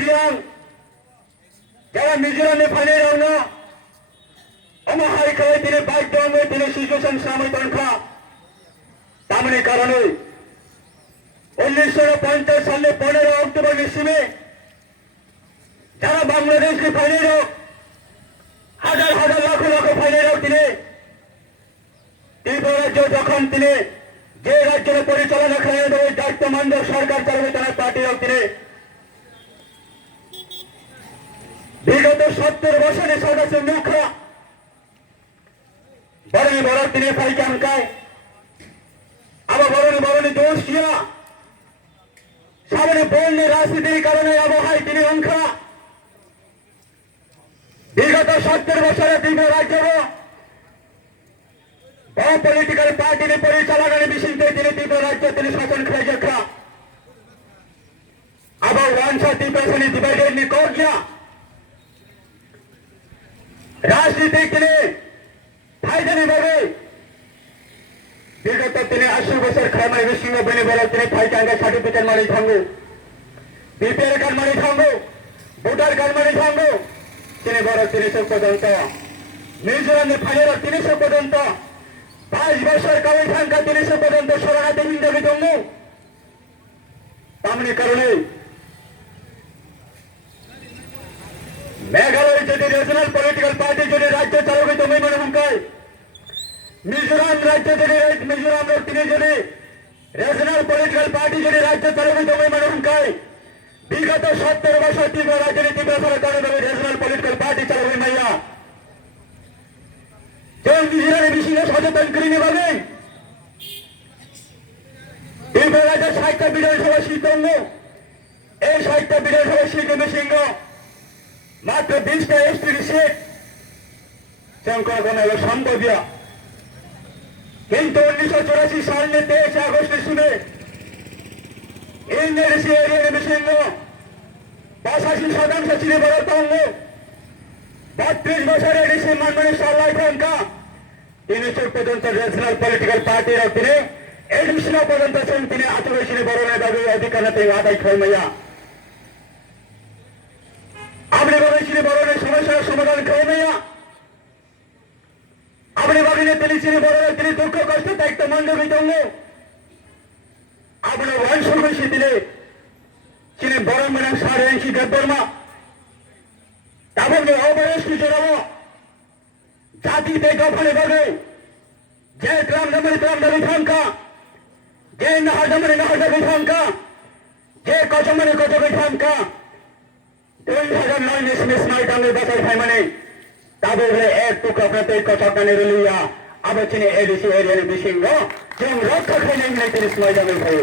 riang jara Mizoram phane rona ama hai khai tine bike dome tine situation samai tankha tamani karone 1950 সালে 15 অক্টোবর ইসিমে যারা বাংলাদেশকে ফাইনাল হাজার হাজার লাখ লাখ ফাইনাল তিনি ত্রিপুরা রাজ্য যখন তিনি যে রাজ্যের পরিচালনা করেন ওই দায়িত্বমান সরকার চালাবে তারা পার্টির তিনি বিগত 70 বছরে সদস্য মুখা বরণে বড় তিনি ফাইকানকায় আবার বরণে দোষ কিয়া সামনে বন্যের রাজনীতির কারণে আবহাওয়ায় তিনি অংখা বিগত 70 বছরে ত্রিপুরা রাজ্য পলিটিক্যাল পার্টির পরিচালনার বিষয়তে তিনি ত্রিপুরা রাজ্য তিনি শাসন খাইজা আবার 130% ডিভাইডেড নি করজা রাজনীতি তিনি ফায়দানি ভাবে বিগত তিনি 80 বছর খামাই সিংহ বনে বলে তিনি ফাইটাঙ্গা সার্টিফিকেট মারি থাঙ্গু বিপিএল কার্ড মারি থাঙ্গু ভোটার কার্ড মারি থাঙ্গু তিনি বড় 300 পর্যন্ত মিজোরামে ফাইনাল 300 পর্যন্ত 22 বছর কামাই থাঙ্গা 300 পর্যন্ত শরণার্থী হিন্দু জন্য তামনি কারণে মেঘালয় যদি রিজনাল পলিটিক্যাল পার্টি যদি রাজ্য চালাবে তুমি মনে হুঙ্কায় মিজোরাম রাজ্য যদি মিজোরাম তিনি যদি রিজনাল পলিটিক্যাল পার্টি যদি রাজ্য চালাবে তুমি মনে হুঙ্কায় বিগত 70 বছর ত্রিপুরা রাজ্যের ত্রিপুরা সরকার রিজনাল পলিটিক্যাল পার্টি চালাবে মাইয়া যে মিজোরামের বিষয়ে সচেতন করে নেবেন ত্রিপুরা রাজ্যের 60টা বিধানসভা সিট এই 60টা বিধানসভা সিট সিংহ মাত্র 20টা এসটির সিট শঙ্কর গণের সম্ভবীয় কিন্তু 1984 সালের 23 আগস্টে শুনে ইন্ডিয়ান এরিয়ার সিংহ 85% ছিল বড় তঙ্গ 32 বছরের এডিসি মানমনি সাল্লাই সংখ্যা 300 পর্যন্ত ন্যাশনাল পলিটিক্যাল পার্টির তিনি এডিশন পর্যন্ত তিনি আদিবাসী বরণের দাবি অধিকার আদায় খাইমাইয়া আপনি বাবিনী বরণের সমস্যার সমাধান খাইমাইয়া আপনি বাবিনী তিনি বরণের তিনি দুঃখ কষ্ট দায়িত্ব মন্ডলী জন্য আপনার বয়স বেশি দিলে তিনি বরণ মানে 80 দেববর্মা তারপরে অবয়স্ক জড়াবো জাতিতে দফানে ভাবে যে গ্রাম দামি সংখ্যা যে নাহাজামানি সংখ্যা যে কচমানি সংখ্যা 2009 মিস টাঙ্গের বাসায় ভাই মানে তাদের এক টুক আপনাদের কচকানে রলিয়া আবার তিনি এডিসি এরিয়ার বিশিঙ্গ যেমন রক্ষা খাই নাই তিনি সময় যাবে ভাই